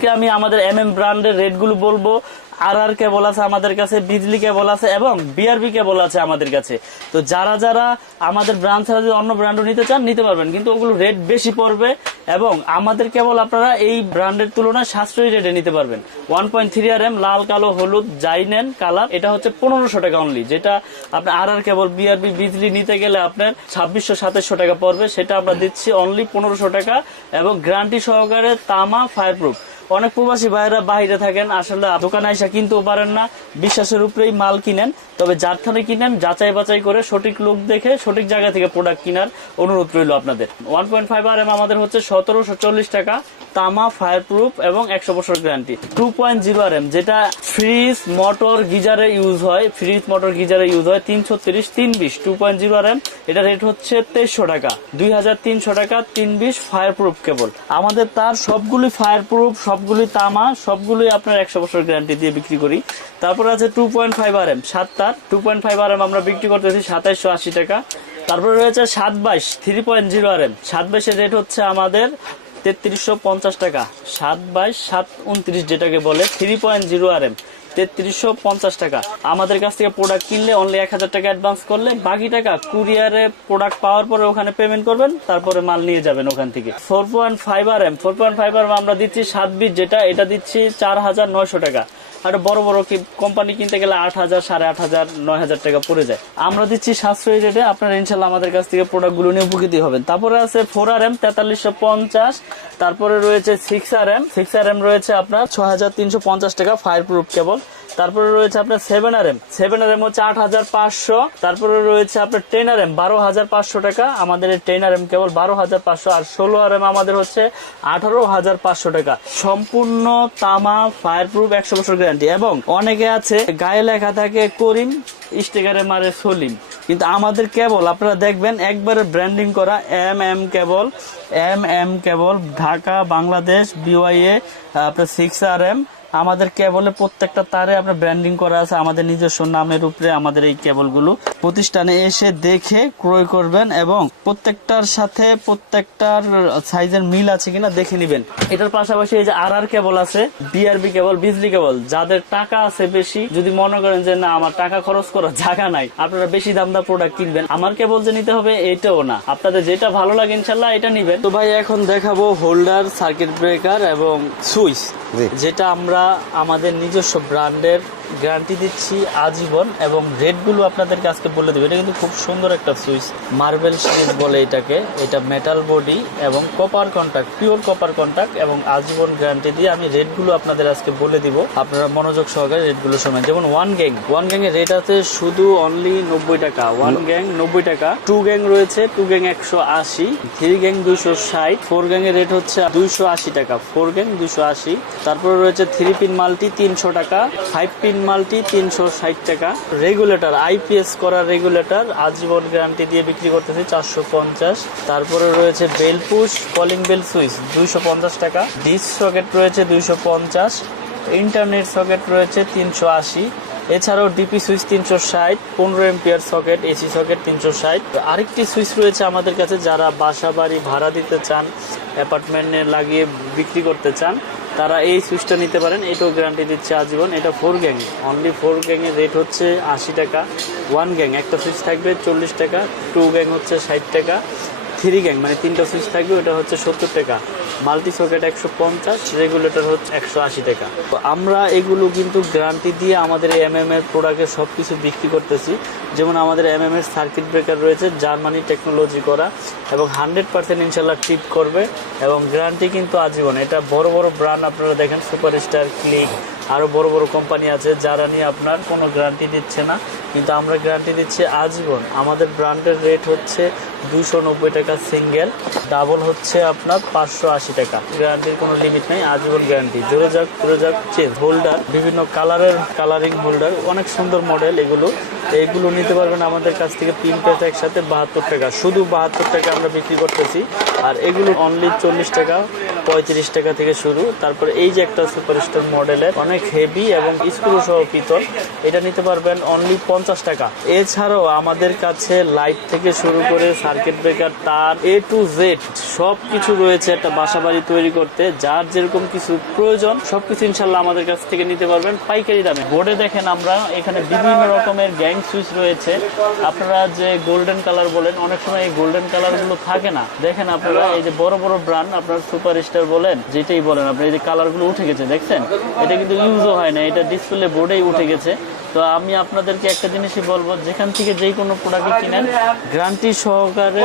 আজকে আমি আমাদের এম এম ব্র্যান্ডের রেটগুলো বলব। আর আর কেবল আছে আমাদের কাছে বিজলি কেবল আছে এবং বিআরবি কেবল আছে আমাদের কাছে। তো যারা যারা আমাদের ব্র্যান্ড ছাড়া যদি অন্য ব্র্যান্ডও নিতে চান, নিতে পারবেন। কিন্তু ওগুলো রেট বেশি পড়বে এবং আমাদের কেবল আপনারা এই ব্র্যান্ডের তুলনায় সাশ্রয়ী রেটে নিতে পারবেন। One point three R M লাল, কালো, হলুদ যাই নেন কালার এটা হচ্ছে পনেরোশো টাকা অনলি যেটা আপনার আর আর কেবল বিআরবি বিজলি নিতে গেলে আপনার ছাব্বিশশো সাতাশশো টাকা পড়বে। সেটা আমরা দিচ্ছি অনলি পনেরোশো টাকা এবং গ্যারান্টি সহকারে তামা ফায়ার প্রুফ অনেক প্রবাসী ভাইরা বাইরে থাকেন, আসলে দোকানে এসে কিনতেও পারেন না, বিশ্বাসের উপরেই মাল কিনেন, তবে যারখানে কিনেন, যাচাই বাছাই করে সঠিক লোক দেখে সঠিক জায়গা থেকে প্রোডাক্ট কেনার অনুরোধ রইল আপনাদের। One point five R M আমাদের হচ্ছে সতেরোশো চল্লিশ টাকা, তামা ফায়ার প্রুফ এবং একশো বছর guarantee two point zero R M যেটা ফ্রিজ মোটর গিজারে ইউজ হয় ফ্রিজ মোটর গিজারে ইউজ হয়, তিনশো তিরিশ তিন বিশ two point zero R M এটা রেট হচ্ছে তেইশশো টাকা, দুই হাজার তিনশো টাকা তিন বিশ ফায়ার প্রুফ কেবল আমাদের তার সবগুলি ফায়ার প্রুফ সবগুলি তামা সবগুলি আপনার একশো বছর গ্যারান্টি দিয়ে বিক্রি করি। তারপর আছে two point five R M সাত তার। Two point five R M আমরা বিক্রি করতেছি সাতাইশশো আশি টাকা। তারপরে রয়েছে সাত বাইশ three point zero R M সাত বাইশের রেট হচ্ছে আমাদের তেত্রিশশো পঞ্চাশ টাকা। সাত বাইশ, সাত উনত্রিশ যেটাকে বলে three point zero R M তেত্রিশশো পঞ্চাশ টাকা। আমাদের কাছ থেকে প্রোডাক্ট কিনলে অনলি এক হাজার টাকা অ্যাডভান্স করলে বাকি টাকা কুরিয়ারে প্রোডাক্ট পাওয়ার পরে ওখানে পেমেন্ট করবেন, তারপরে মাল নিয়ে যাবেন ওখান থেকে। Four point five R M four point five R আমরা দিচ্ছি সাত বিট যেটা, এটা দিচ্ছি চার হাজার নয়শো টাকা। আর বড় বড় কোম্পানি কিনতে গেলে আট হাজার, সাড়ে আট হাজার, নয় হাজার টাকা পড়ে যায়। আমরা দিচ্ছি সাশ্রয়ী রেটে আপনারা ইনশাল্লাহ আমাদের কাছ থেকে প্রোডাক্টগুলো নিয়ে উপকৃত হবেন। তারপরে আছে ফোর আর এম তেতাল্লিশশো পঞ্চাশ। তারপরে রয়েছে six R M six R M রয়েছে আপনার ছ হাজার তিনশো পঞ্চাশ টাকা ফায়ার প্রুফ কেবল তারপরে রয়েছে আপনার seven R M seven R M হচ্ছে আট হাজার পাঁচশো। তারপরে রয়েছে আপনার টেন আর এম বারো হাজার পাঁচশো টাকা। আমাদের এই টেন আর এম কেবল বারো হাজার পাঁচশো আর ষোলো আর এম আমাদের হচ্ছে আঠারো হাজার পাঁচশো টাকা। সম্পূর্ণ তামা ফায়ার প্রুফ একশো বছর গ্যারান্টি এবং অনেকে আছে, গায়ে লেখা থাকে করিম স্টিকারে মারে সলিম। কিন্তু আমাদের কেবল, আপনারা দেখবেন একবারে ব্র্যান্ডিং করা M M cable M M cable, Dhaka, Bangladesh BYA আপনার সিক্স আর এম আমাদের কেবলে প্রত্যেকটা তারে আপনার ব্র্যান্ডিং করা আছে, আমাদের নিজস্ব নামের উপরে আমাদের এই কেবলগুলো। প্রতিষ্ঠানে এসে দেখে ক্রয় করবেন এবং প্রত্যেকটার সাথে প্রত্যেকটার সাইজের মিল আছে কিনা দেখে নেবেন। এটার পাশাপাশি এই যে আর আর কেবল আছে বিআরবি কেবল বিজলি কেবল, যাদের টাকা আছে বেশি, যদি মনে করেন যে না, আমার টাকা খরচ করার জায়গা নাই, আপনারা বেশি দাম দা প্রোডাক্ট কিনবেন। আমার কেবল যে নিতে হবে, এটাও না। আপনাদের যেটা ভালো লাগে ইনশাল্লাহ, এটা নিবেন। তো ভাই, এখন দেখাবো হোল্ডার সার্কিট ব্রেকার এবং সুইচ। যেটা আমরা আমাদের নিজস্ব ব্র্যান্ডের গ্যারান্টি দিচ্ছি আজীবন এবং রেটগুলো আপনাদেরকে আজকে বলে দেবো। এটা কিন্তু খুব সুন্দর একটা সুইচ। মার্বেল সিরিজ বলে এটাকে। এটা মেটাল বডি এবং copper contact pure copper contact এবং আজীবন গ্যারান্টি দিয়ে আমি রেটগুলো আপনাদের আজকে বলে দিব। আপনারা মনোযোগ সহকারে রেটগুলো শোনেন। যেমন ওয়ান গ্যাং ওয়ান গ্যাং এর রেট আছে শুধু অনলি নব্বই টাকা। ওয়ান গ্যাং নব্বই টাকা। টু গ্যাং রয়েছে টু গ্যাং একশো আশি। থ্রি গ্যাং দুইশো ষাট। ফোর গ্যাং এর রেট হচ্ছে দুইশো আশি টাকা। ফোর গ্যাং দুইশো আশি। তারপরে রয়েছে থ্রি পিন মাল্টি তিনশো টাকা। ফাইভ পিন মাল্টি তিনশো ষাট টাকা। রেগুলেটর আইপিএস করা রেগুলেটর, আজীবন গ্যারান্টি দিয়ে বিক্রি করতেছি চারশো পঞ্চাশ। তারপরে রয়েছে bell push, calling bell switch, দুইশো পঞ্চাশ টাকা। ডিস সকেট রয়েছে দুইশো পঞ্চাশ। ইন্টারনেট সকেট রয়েছে তিনশো আশি। এছাড়াও ডিপি সুইচ তিনশো ষাট, পনেরো এম্পিয়ার সকেট, এসি সকেট তিনশো ষাট। আরেকটি সুইচ রয়েছে আমাদের কাছে যারা বাসা বাড়ি ভাড়া দিতে চান, অ্যাপার্টমেন্টে লাগিয়ে বিক্রি করতে চান তারা এই সুইচটা নিতে পারেন, এটাও গ্যারান্টি দিচ্ছে আজীবন। এটা ফোর গ্যাং অনলি ফোর গ্যাংয়ের রেট হচ্ছে আশি টাকা। ওয়ান গ্যাং একটা সুইচ থাকবে চল্লিশ টাকা টু গ্যাং হচ্ছে ষাট টাকা থ্রি গ্যাং মানে তিনটা সুইচ থাকবে, ওটা হচ্ছে সত্তর টাকা। মাল্টি সকেট একশো পঞ্চাশ রেগুলেটর হচ্ছে একশো আশি টাকা। তো আমরা এগুলো কিন্তু গ্যারান্টি দিয়ে আমাদের এম এম এর প্রোডাক্টের সব কিছু বিক্রি করতেছি। যেমন আমাদের এম এম এর সার্কিট ব্রেকার রয়েছে জার্মানি টেকনোলজি করা, এবং হান্ড্রেড পার্সেন্ট ইনশাল্লাহ টিপ করবে, এবং গ্যারান্টি কিন্তু আজীবন। এটা বড় বড় ব্র্যান্ড আপনারা দেখেন সুপারস্টার ক্লিক আরও বড় বড় কোম্পানি আছে, যারা নিয়ে আপনার কোনো গ্যারান্টি দিচ্ছে না। কিন্তু আমরা গ্যারান্টি দিচ্ছি আজীবন। আমাদের ব্র্যান্ডের রেট হচ্ছে দুশো নব্বই টাকা সিঙ্গেল ডাবল হচ্ছে আপনার পাঁচশো আশি টাকা। গ্যারান্টির কোনো লিমিট নেই, আজীবন গ্যারান্টি জোরে যাক জোরে যাক চেঞ্জ হোল্ডার বিভিন্ন কালারের কালারিং হোল্ডার অনেক সুন্দর মডেল এগুলো। এইগুলো নিতে পারবেন আমাদের কাছ থেকে তিন পেজ একসাথে বাহাত্তর টাকা। শুধু বাহাত্তর টাকা আমরা বিক্রি করতেছি। আর এগুলো অনলি চল্লিশ টাকা। পঁয়ত্রিশ টাকা থেকে শুরু। তারপরে এই যে একটা সুপারস্টার মডেলের, অনেক হেভি এবং স্ক্রু সহ পিতল, এটা নিতে পারবেন অনলি পঞ্চাশ টাকা। এছাড়াও আমাদের কাছে লাইট থেকে শুরু করে সার্কিট ব্রেকার তার এ টু জেড সব কিছু রয়েছে একটা বাসা বাড়ি তৈরি করতে। যার যেরকম কিছু প্রয়োজন, সবকিছু ইনশাল্লাহ আমাদের কাছ থেকে নিতে পারবেন পাইকারি দামে। বোর্ডে দেখেন আমরা, এখানে বিভিন্ন রকমের গ্যাং সুইচ রয়েছে। আপনারা যে গোল্ডেন কালার বলেন, অনেক সময় এই গোল্ডেন কালারগুলো থাকে না। দেখেন আপনারা, এই যে বড় বড় ব্র্যান্ড আপনার সুপার স্টার বলেন, যেটাই বলেন আপনি, এই যে কালারগুলো উঠে গেছে, দেখছেন? এটা কিন্তু ইউজও হয় না, এটা ডিসপ্লে বোর্ডেই উঠে গেছে। তো আমি আপনাদেরকে একটা জিনিসই বলব, যেখান থেকে যেই কোনো প্রোডাক্ট কিনেন গ্যারান্টি সহকারে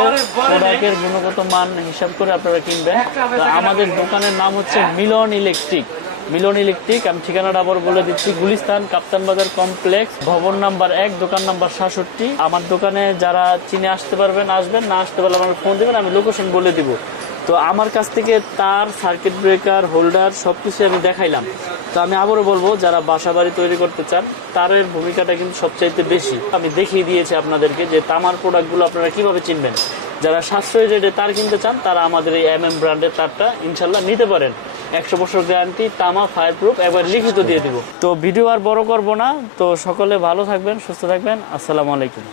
প্রোডাক্টের গুণগত মান হিসাব করে আপনারা কিনবেন। তো আমাদের দোকানের নাম হচ্ছে মিলন ইলেকট্রিক। মিলন ইলেকট্রিক, আমি ঠিকানাটা আবার বলে দিচ্ছি, গুলিস্তান কাপ্তান বাজার কমপ্লেক্স, ভবন নাম্বার এক, দোকান নাম্বার সাতষট্টি। আমার দোকানে যারা চিনে আসতে পারবেন, আসবেন, না আসতে পারলে আমার ফোন দেবেন, আমি লোকেশন বলে দিব। তো আমার কাছ থেকে তার সার্কিট ব্রেকার হোল্ডার সবকিছু আমি দেখাইলাম। তো আমি আবারও বলব, যারা বাসা বাড়ি তৈরি করতে চান, তারের ভূমিকাটা কিন্তু সবচাইতে বেশি। আমি দেখিয়ে দিয়েছি আপনাদেরকে যে তামার প্রোডাক্টগুলো আপনারা কীভাবে চিনবেন। যারা সাশ্রয়ী রেটে তার কিনতে চান, তারা আমাদের এই এম এম ব্র্যান্ডের তারটা ইনশাল্লাহ নিতে পারেন। একশো বছর গ্যারান্টি তামা ফায়ার প্রুফ একবার লিখিত দিয়ে দিব। তো ভিডিও আর বড় করব না। তো সকলে ভালো থাকবেন, সুস্থ থাকবেন। আসসালামু আলাইকুম।